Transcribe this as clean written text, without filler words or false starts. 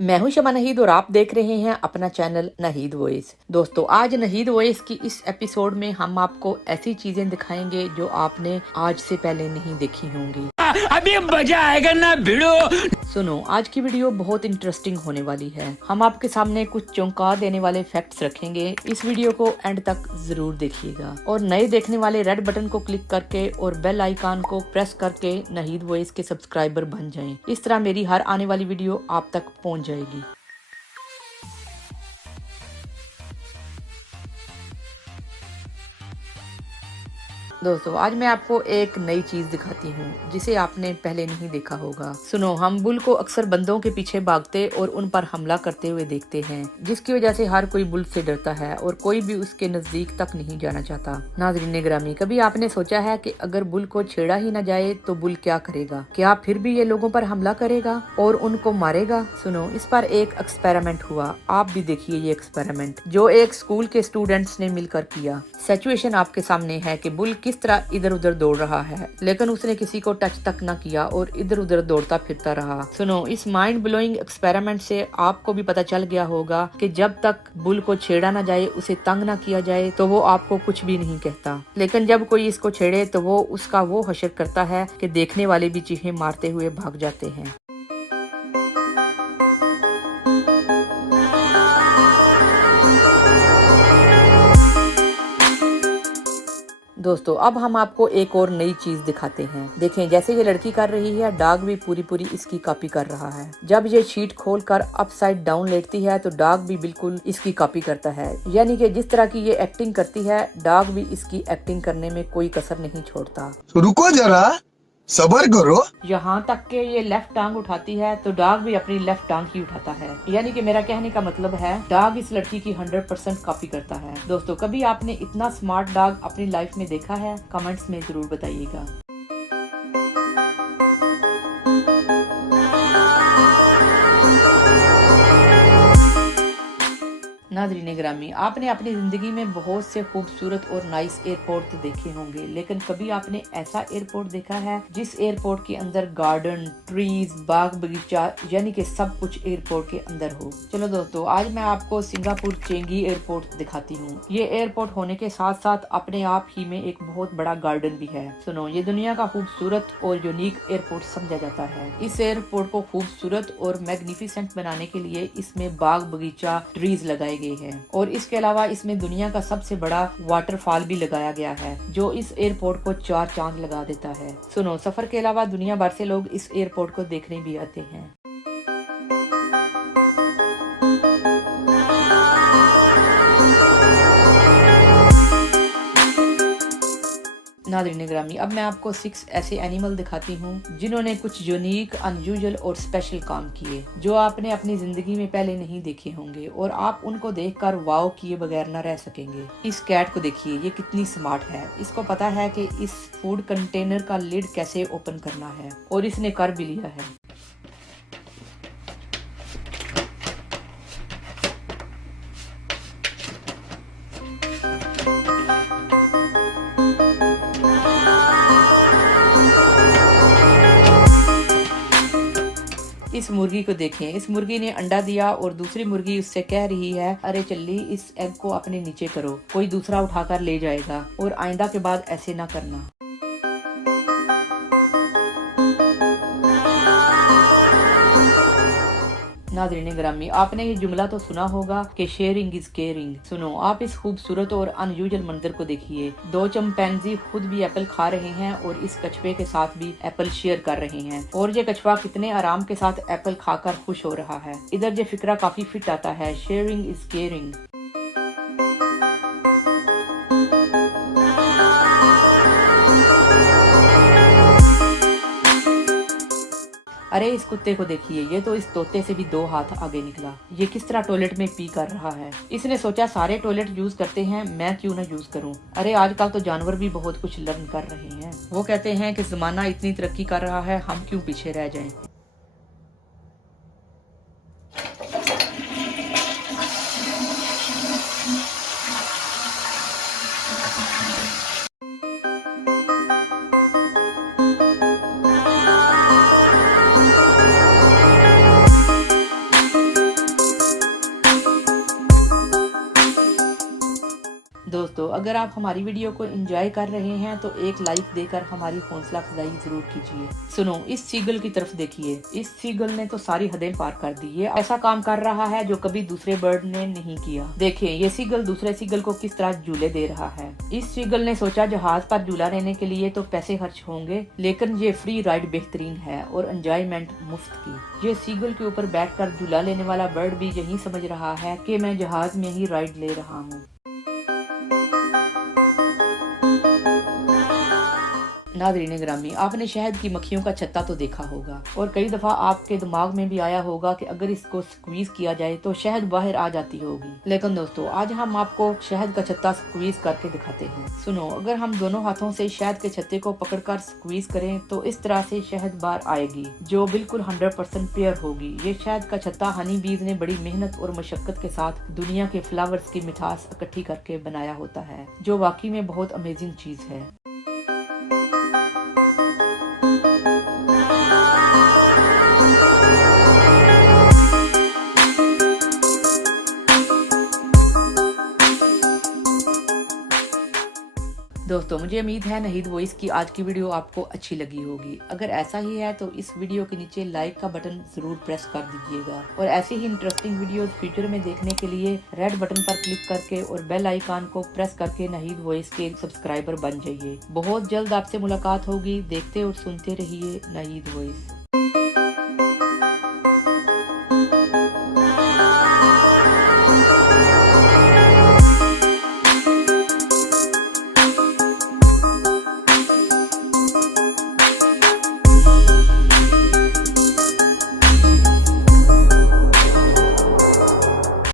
मैं हूं शमा नहीद और आप देख रहे हैं अपना चैनल नहीद वॉइस। दोस्तों, आज नहीद वॉइस की इस एपिसोड में हम आपको ऐसी चीजें दिखाएंगे जो आपने आज से पहले नहीं देखी होंगी। अभी मजा आएगा ना भिड़ो। सुनो, आज की वीडियो बहुत इंटरेस्टिंग होने वाली है। हम आपके सामने कुछ चौंका देने वाले फैक्ट्स रखेंगे। इस वीडियो को एंड तक जरूर देखिएगा और नए देखने वाले रेड बटन को क्लिक करके और बेल आइकन को प्रेस करके नहीद वॉइस के सब्सक्राइबर बन जाएं। इस तरह मेरी हर आने वाली वीडियो आप तक पहुंच जाएगी। दोस्तों, आज मैं आपको एक नई चीज दिखाती हूँ जिसे आपने पहले नहीं देखा होगा। सुनो, हम बुल को अक्सर बंदों के पीछे भागते और उन पर हमला करते हुए देखते हैं, जिसकी वजह से हर कोई बुल से डरता है और कोई भी उसके नजदीक तक नहीं जाना चाहता। नाज़रीन ग्रामी, कभी आपने सोचा है कि अगर बुल को छेड़ा ही न जाए तो बुल क्या करेगा? क्या फिर भी ये लोगों पर हमला करेगा और उनको मारेगा? सुनो, इस पर एक एक्सपेरिमेंट हुआ। आप भी देखिए ये एक्सपेरिमेंट जो एक स्कूल के स्टूडेंट्स ने मिलकर किया। सिचुएशन आपके सामने है कि बुल किस तरह इधर उधर दौड़ रहा है, लेकिन उसने किसी को टच तक न किया और इधर उधर दौड़ता फिरता रहा। सुनो, इस माइंड ब्लोइंग एक्सपेरिमेंट से आपको भी पता चल गया होगा कि जब तक बुल को छेड़ा न जाए, उसे तंग न किया जाए, तो वो आपको कुछ भी नहीं कहता। लेकिन जब कोई इसको छेड़े तो वो उसका वो हशर करता है कि देखने वाले भी चीखें मारते हुए भाग जाते हैं। दोस्तों, अब हम आपको एक और नई चीज दिखाते हैं। देखें, जैसे ये लड़की कर रही है, डॉग भी पूरी पूरी इसकी कॉपी कर रहा है। जब ये शीट खोलकर अपसाइड डाउन लेटती है तो डॉग भी बिल्कुल इसकी कॉपी करता है। यानी कि जिस तरह की ये एक्टिंग करती है, डॉग भी इसकी एक्टिंग करने में कोई कसर नहीं छोड़ता। तो रुको जरा, सबर करो। यहाँ तक के ये लेफ्ट टांग उठाती है तो डॉग भी अपनी लेफ्ट टांग ही उठाता है। यानी कि मेरा कहने का मतलब है, डॉग इस लड़की की 100% कॉपी करता है। दोस्तों, कभी आपने इतना स्मार्ट डॉग अपनी लाइफ में देखा है? कमेंट्स में जरूर बताइएगा। नाज़रीन ग्रामी, आपने अपनी जिंदगी में बहुत से खूबसूरत और नाइस एयरपोर्ट तो देखे होंगे, लेकिन कभी आपने ऐसा एयरपोर्ट देखा है जिस एयरपोर्ट के अंदर गार्डन, ट्रीज, बाग बगीचा, यानी कि सब कुछ एयरपोर्ट के अंदर हो? चलो दोस्तों, आज मैं आपको सिंगापुर चेंगी एयरपोर्ट दिखाती हूँ। ये एयरपोर्ट होने के साथ साथ अपने आप ही में एक बहुत बड़ा गार्डन भी है। सुनो, ये दुनिया का खूबसूरत और यूनिक एयरपोर्ट समझा जाता है। इस एयरपोर्ट को खूबसूरत और मैग्निफिसेंट बनाने के लिए इसमें बाग बगीचा, ट्रीज लगाए गए हैं और इसके अलावा इसमें दुनिया का सबसे बड़ा वाटरफॉल भी लगाया गया है, जो इस एयरपोर्ट को 4 चांद लगा देता है। सुनो, सफर के अलावा दुनिया भर से लोग इस एयरपोर्ट को देखने भी आते हैं। नाज़रीन ग्रामी, अब मैं आपको 6 ऐसे एनिमल दिखाती हूँ जिन्होंने कुछ यूनिक, अनयूजुअल और स्पेशल काम किए, जो आपने अपनी जिंदगी में पहले नहीं देखे होंगे और आप उनको देखकर वाव किए बगैर न रह सकेंगे। इस कैट को देखिए, ये कितनी स्मार्ट है। इसको पता है कि इस फूड कंटेनर का लिड कैसे ओपन करना है और इसने कर भी लिया है। इस मुर्गी को देखें, इस मुर्गी ने अंडा दिया और दूसरी मुर्गी उससे कह रही है, अरे चल्ली, इस एग को अपने नीचे करो, कोई दूसरा उठाकर ले जाएगा और आइंदा के बाद ऐसे ना करना। नाज़रीन ग्रामी, आपने ये जुमला तो सुना होगा कि शेयरिंग इज केयरिंग। सुनो, आप इस खूबसूरत और अनयूजुअल मंजर को देखिए। 2 चिंपैंजी खुद भी एप्पल खा रहे हैं और इस कछुए के साथ भी एप्पल शेयर कर रहे हैं और ये कछुआ कितने आराम के साथ एप्पल खाकर खुश हो रहा है। इधर ये फिक्रा काफी फिट आता है, शेयरिंग इज केयरिंग। अरे इस कुत्ते को देखिए, ये तो इस तोते से भी 2 हाथ आगे निकला। ये किस तरह टॉयलेट में पी कर रहा है। इसने सोचा सारे टॉयलेट यूज करते हैं, मैं क्यों ना यूज करूं। अरे आजकल तो जानवर भी बहुत कुछ लर्न कर रहे हैं। वो कहते हैं कि जमाना इतनी तरक्की कर रहा है, हम क्यों पीछे रह जाएं। दोस्तों, अगर आप हमारी वीडियो को एंजॉय कर रहे हैं तो एक लाइक देकर हमारी हौसला अफजाई जरूर कीजिए। सुनो, इस सीगल की तरफ देखिए। इस सीगल ने तो सारी हदें पार कर दी। ये ऐसा काम कर रहा है जो कभी दूसरे बर्ड ने नहीं किया। देखिए, ये सीगल दूसरे सीगल को किस तरह झूले दे रहा है। इस सीगल ने सोचा जहाज पर झूला लेने के लिए तो पैसे खर्च होंगे, लेकिन ये फ्री राइड बेहतरीन है और एंजॉयमेंट मुफ्त की। ये सीगल के ऊपर बैठकर झूला लेने वाला बर्ड भी यही समझ रहा है कि मैं जहाज में ही राइड ले रहा हूँ। नाज़रीन ग्रामी, आपने शहद की मक्खियों का छत्ता तो देखा होगा और कई दफा आपके दिमाग में भी आया होगा कि अगर इसको स्क्वीज किया जाए तो शहद बाहर आ जाती होगी। लेकिन दोस्तों, आज हम आपको शहद का छत्ता स्क्वीज करके दिखाते हैं। सुनो, अगर हम दोनों हाथों से शहद के छत्ते को पकड़कर स्क्वीज करें तो इस तरह से शहद बाहर आएगी, जो बिल्कुल 100% प्योर होगी। ये शहद का छत्ता हनी बीज ने बड़ी मेहनत और मशक्कत के साथ दुनिया के फ्लावर्स की मिठास इकट्ठी करके बनाया होता है, जो वाकई में बहुत अमेजिंग चीज है। दोस्तों, मुझे उम्मीद है नहीद वॉइस की आज की वीडियो आपको अच्छी लगी होगी। अगर ऐसा ही है तो इस वीडियो के नीचे लाइक का बटन जरूर प्रेस कर दीजिएगा और ऐसी ही इंटरेस्टिंग वीडियोस फ्यूचर में देखने के लिए रेड बटन पर क्लिक करके और बेल आइकन को प्रेस करके नहीद वॉइस के सब्सक्राइबर बन जाइए। बहुत जल्द आपसे मुलाकात होगी। देखते और सुनते रहिए नहीद वॉइस।